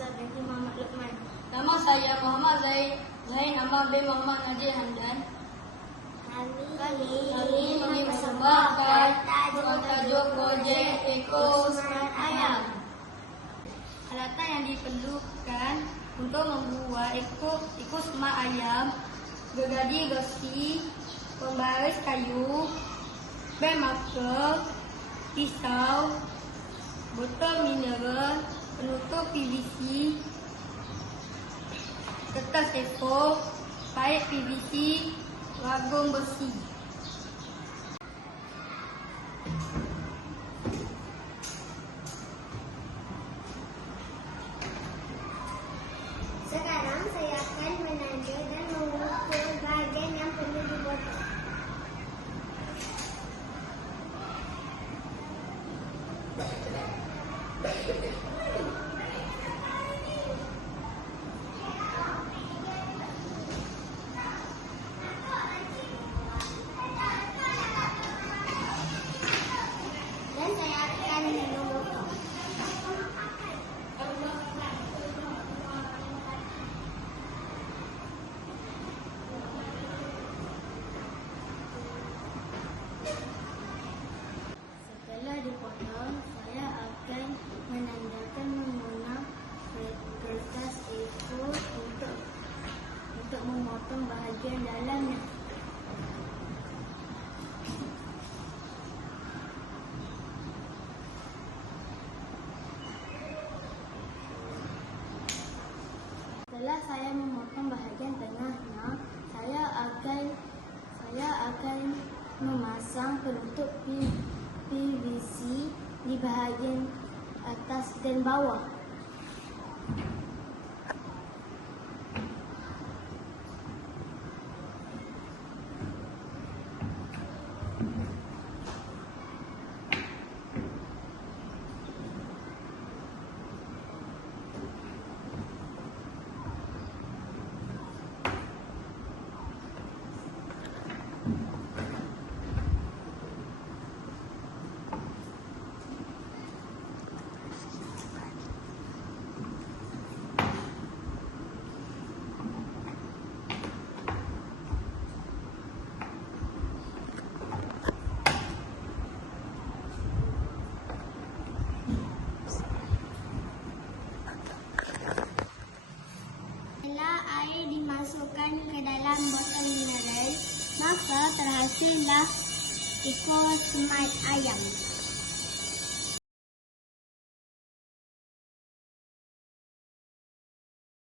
Hafsah binti Muhammad Luqman. Nama saya Muhammad Zain Ammar bin Muhammad Najib Hamdan. Kami mempersembahkan tajuk projek ekosistem ayam. Alatan yang diperlukan untuk membuat ekosistem ayam: gergaji besi, pembaris kayu, beg marker, pisau, botol mineral, penutup PVC, kertas A4, paip PVC, ragum besi. Sekarang saya akan menanda dan mengukur bahagian yang perlu dipotong. Dan saya akan memotong. Setelah dipotong, saya akan menandakan menggunakan kertas A4 untuk memotong bahagian dalamnya. Setelah saya memotong bahagian tengahnya, saya akan memasang penutup PVC di bahagian atas dan bawah. Setelah air dimasukkan ke dalam botol mineral, maka terhasillah ekosistem ayam.